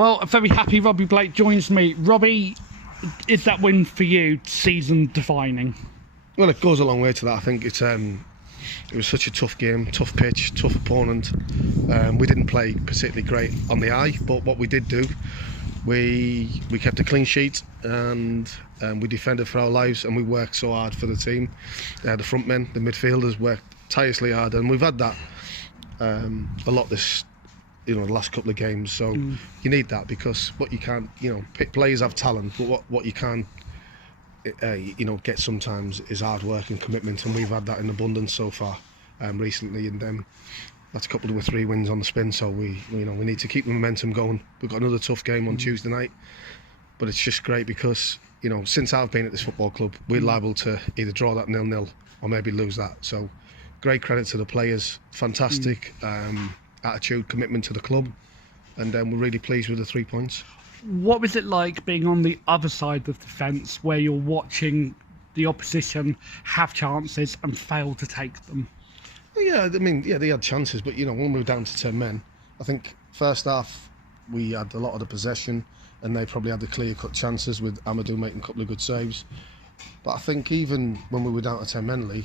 Well, a very happy Robbie Blake joins me. Robbie, is that win for you season defining? Well, it goes a long way to that. I think it was such a tough game, tough pitch, tough opponent. We didn't play particularly great on the eye, but what we did do, we kept a clean sheet and we defended for our lives, and we worked so hard for the team. The front men, the midfielders worked tirelessly hard, and we've had that a lot this, the last couple of games. So you need that, because what you can't, players have talent, but what you can't, get sometimes is hard work and commitment, and we've had that in abundance so far recently, and that's coupled with 3 wins on the spin. So we need to keep the momentum going. We've got another tough game on Tuesday night, but it's just great because since I've been at this football club, we're liable to either draw that 0-0 or maybe lose that. So great credit to the players, fantastic attitude, commitment to the club, and we're really pleased with the 3 points. What was it like being on the other side of the fence, where you're watching the opposition have chances and fail to take them? Yeah, they had chances, but when we were down to 10 men, I think first half we had a lot of the possession, and they probably had the clear-cut chances with Amadou making a couple of good saves. But I think even when we were down to 10 men, Lee,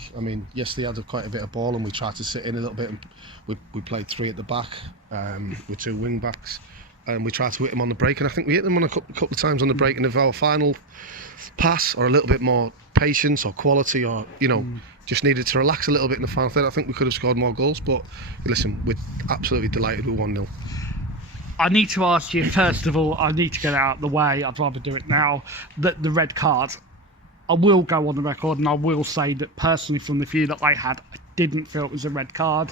yes, they had quite a bit of ball, and we tried to sit in a little bit, and we played 3 at the back with 2 wing backs, and we tried to hit them on the break, and I think we hit them on a couple of times on the break, and if our final pass or a little bit more patience or quality, or just needed to relax a little bit in the final third, I think we could have scored more goals. But listen, we're absolutely delighted with 1-0. I need to ask you, first of all, I need to get it out of the way, I'd rather do it now, that the red card, I will go on the record and I will say that personally, from the view that I had, I didn't feel it was a red card.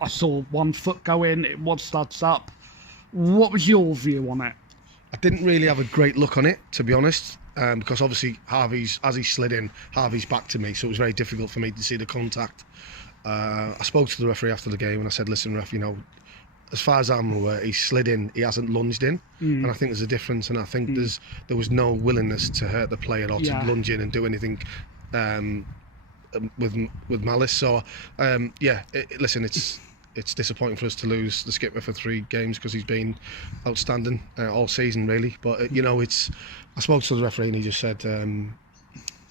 I saw one foot go in, it was studs up. What was your view on it? I didn't really have a great look on it, to be honest, because obviously as he slid in, Harvey's back to me, so it was very difficult for me to see the contact. I spoke to the referee after the game and I said, listen, ref, as far as I'm aware, he slid in, he hasn't lunged in, and I think there's a difference, and I think there was no willingness to hurt the player or to lunge in and do anything with malice. So listen, it's disappointing for us to lose the skipper for 3 games, because he's been outstanding all season really. But I spoke to the referee and he just said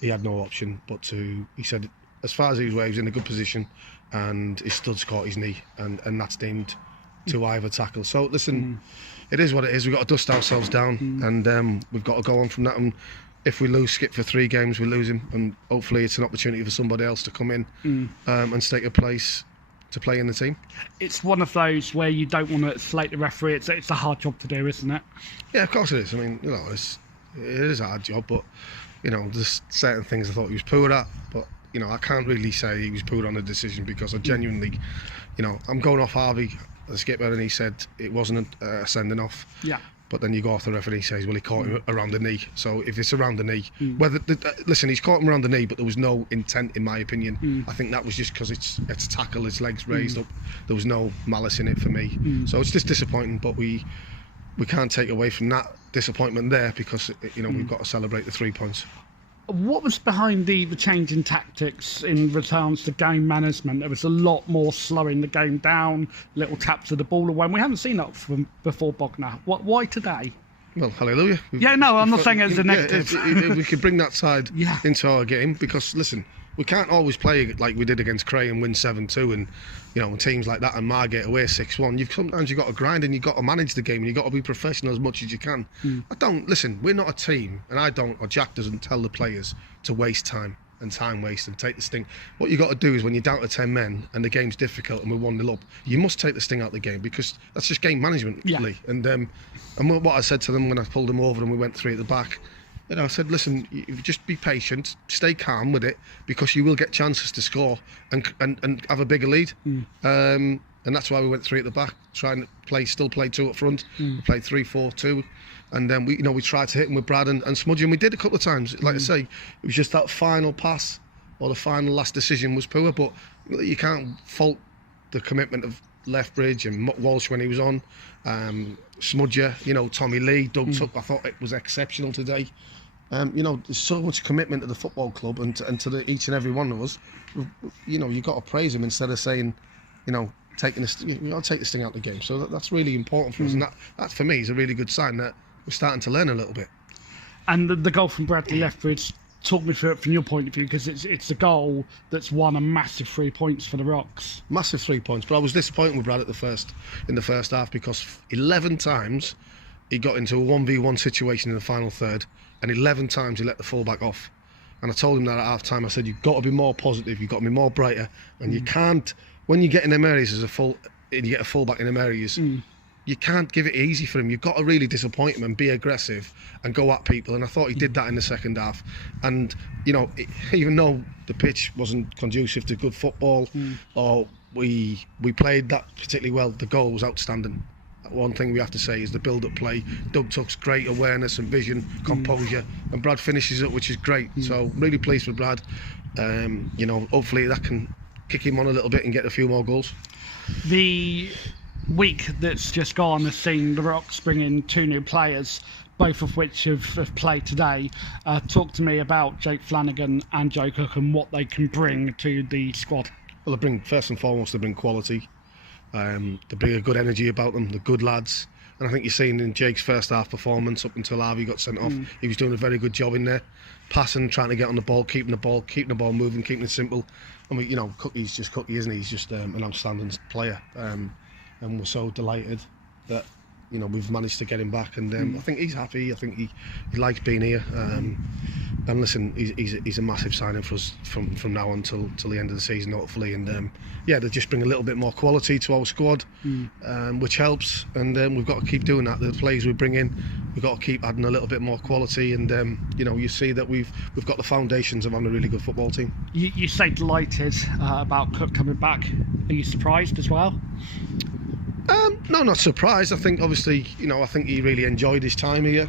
he had no option but he said as far as he was aware, he was in a good position and his studs caught his knee, and that's deemed to either tackle. So listen, it is what it is. We've got to dust ourselves down, and we've got to go on from that. And if we lose Skip for 3 games, we lose him, and hopefully it's an opportunity for somebody else to come in and take a place to play in the team. It's one of those where you don't want to slate the referee. It's a hard job to do, isn't it? Yeah, of course it is. It is a hard job, but there's certain things I thought he was poor at, but I can't really say he was poor on the decision, because I genuinely, I'm going off Harvey, the skipper, and he said it wasn't a sending off. Yeah. But then you go off the referee, says, well, he caught him around the knee. So if it's around the knee, listen, he's caught him around the knee, but there was no intent, in my opinion. I think that was just because it's a tackle, his legs raised up. There was no malice in it for me. So it's just disappointing, but we can't take away from that disappointment there, because we've got to celebrate the 3 points. What was behind the change in tactics in returns to game management? There was a lot more slowing the game down, little taps of the ball away. We haven't seen that from before Bogner. Why today? Well, hallelujah. I'm not saying it's a negative. If we could bring that side into our game, because listen, we can't always play like we did against Cray and win 7-2, and teams like that and Margate away 6-1. Sometimes you've got to grind, and you've got to manage the game, and you've got to be professional as much as you can. Listen, we're not a team, and or Jack doesn't tell the players to waste time and take the sting. What you got to do is, when you're down to 10 men and the game's difficult and we're 1-0 up, you must take the sting out of the game, because that's just game management, really. And what I said to them when I pulled them over and we went 3 at the back, I said, listen, you just be patient, stay calm with it, because you will get chances to score and have a bigger lead. And that's why we went 3 at the back, trying to still play 2 up front. We played 3-4-2, and then we tried to hit him with Brad and Smudge, and we did a couple of times. Like I say, it was just that final pass or the final last decision was poor, but you can't fault the commitment of Lethbridge and Walsh when he was on. Smudger, Tommy Lee, Doug Tuck, I thought it was exceptional today. There's so much commitment to the football club and to each and every one of us. You've got to praise him, instead of saying, taking this, you got to take this thing out of the game. So that's really important for us, and that for me is a really good sign that we're starting to learn a little bit. And the goal from Bradley Lethbridge, talk me through it from your point of view, because it's a goal that's won a massive 3 points for the Rocks. Massive 3 points, but I was disappointed with Brad in the first half, because 11 times he got into a 1v1 situation in the final third, and 11 times he let the fullback off. And I told him that at half time. I said, you've got to be more positive, you've got to be more brighter, and you can't, when you get in them areas and you get a fullback in them areas, you can't give it easy for him. You've got to really disappoint him and be aggressive and go at people. And I thought he did that in the second half. And, you know, even though the pitch wasn't conducive to good football, or we played that particularly well, the goal was outstanding. One thing we have to say is the build-up play. Doug Tuck's great awareness and vision, composure, and Brad finishes it, which is great. So really pleased with Brad. You know, hopefully that can kick him on a little bit and get a few more goals. The week that's just gone has seen the Rocks bring in 2 new players, both of which have played today. Talk to me about Jake Flanagan and Joe Cook and what they can bring to the squad. Well, they bring, first and foremost, they bring quality. They bring a good energy about them. They're good lads. And I think you're seeing in Jake's first half performance up until Harvey got sent off, he was doing a very good job in there. Passing, trying to get on the ball, keeping the ball moving, keeping it simple. And you know, Cookie's just Cookie, isn't he? He's just an outstanding player. And we're so delighted that, you know, we've managed to get him back, and I think he's happy. I think he likes being here. And listen, he's a massive signing for us from now on till the end of the season, hopefully. And yeah, they just bring a little bit more quality to our squad, which helps. And we've got to keep doing that. The players we bring in, we've got to keep adding a little bit more quality. And you know, you see that we've got the foundations of having a really good football team. You say delighted about Cook coming back. Are you surprised as well? No, not surprised. I think obviously, you know, I think he really enjoyed his time here.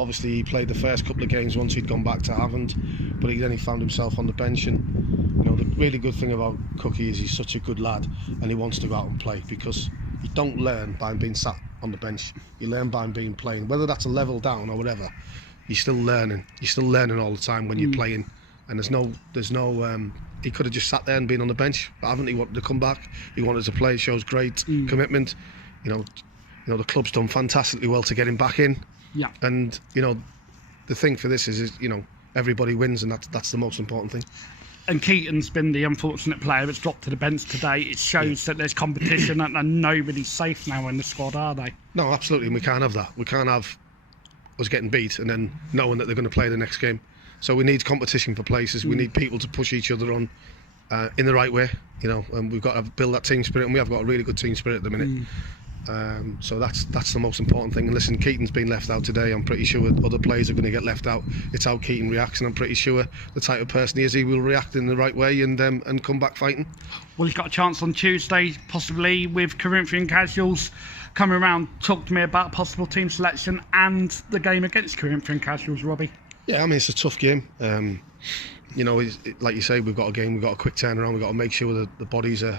Obviously he played the first couple of games once he'd gone back to Havant, but then he found himself on the bench. And you know, the really good thing about Cookie is he's such a good lad, and he wants to go out and play, because you don't learn by being sat on the bench. You learn by being playing, whether that's a level down or whatever. You're still learning all the time when you're playing. And there's no he could have just sat there and been on the bench, but haven't. He wanted to come back, he wanted to play. It shows great commitment. You know, the club's done fantastically well to get him back in. Yeah. And you know, the thing for this is you know, everybody wins, and that's the most important thing. And Keaton's been the unfortunate player that's dropped to the bench today. It shows that there's competition, and nobody's safe now in the squad, are they? No, absolutely, and we can't have that. We can't have us getting beat and then knowing that they're going to play the next game. So we need competition for places. We need people to push each other on in the right way, you know. And we've got to build that team spirit, and we have got a really good team spirit at the minute. So that's the most important thing. And listen, Keaton's been left out today. I'm pretty sure other players are going to get left out. It's how Keaton reacts, and I'm pretty sure the type of person he is, he will react in the right way and come back fighting. Well, he's got a chance on Tuesday, possibly with Corinthian Casuals coming around. Talk to me about possible team selection and the game against Corinthian Casuals, Robbie. Yeah, I mean, it's a tough game. You know, like you say, we've got a game, we've got a quick turnaround, we've got to make sure that the bodies are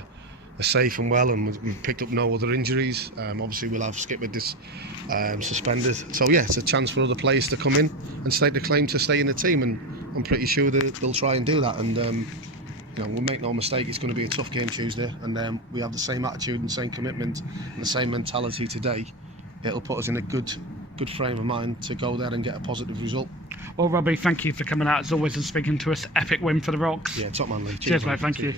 safe and well, and we've picked up no other injuries. Obviously, we'll have Skipper suspended. So, yeah, it's a chance for other players to come in and stake the claim to stay in the team, and I'm pretty sure that they'll try and do that. And, you know, we'll make no mistake, it's going to be a tough game Tuesday, and we have the same attitude and same commitment and the same mentality today. It'll put us in a good frame of mind to go there and get a positive result. Well, Robbie, thank you for coming out as always and speaking to us. Epic win for the Rocks. Yeah, top man, Lee. Cheers, mate. Thank you.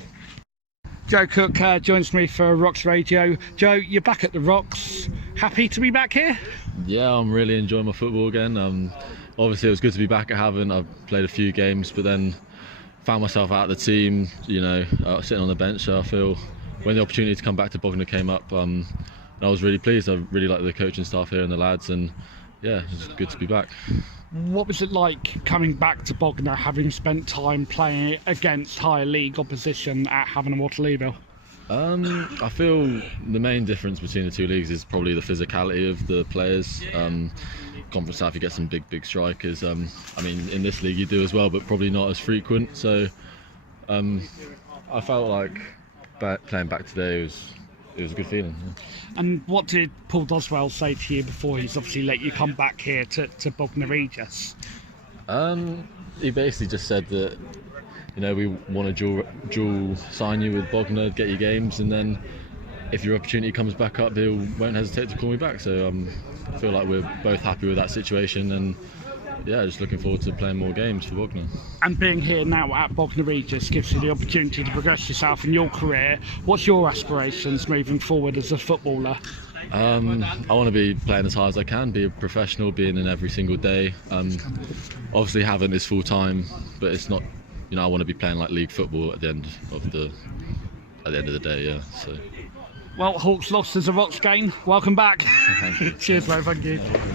Joe Cook joins me for Rocks Radio. Joe, you're back at the Rocks. Happy to be back here? Yeah, I'm really enjoying my football again. Obviously, it was good to be back at Havant. I've played a few games, but then found myself out of the team, you know, sitting on the bench. So I feel when the opportunity to come back to Bognor came up, I was really pleased. I really like the coaching staff here and the lads, and yeah, it's good to be back. What was it like coming back to Bognor, having spent time playing against higher league opposition at Havant and Waterlooville? I feel the main difference between the two leagues is probably the physicality of the players. Conference South, you get some big strikers. I mean, in this league you do as well, but probably not as frequent. So I felt like playing back today it was a good feeling. Yeah. And what did Paul Doswell say to you before he's obviously let you come back here to Bognor Regis? He basically just said that we want to dual sign you with Bogner, get you games, and then if your opportunity comes back up, he won't hesitate to call me back. So I feel like we're both happy with that situation, and yeah, just looking forward to playing more games for Bognor. And being here now at Bognor Regis gives you the opportunity to progress yourself in your career. What's your aspirations moving forward as a footballer? I want to be playing as hard as I can, be a professional, being in every single day. Obviously having this full time, but it's not, I want to be playing like league football at the end of the day, yeah. So. Well, Hawks lost as a Rocks game. Welcome back. Thank you. Cheers, mate. Thank you.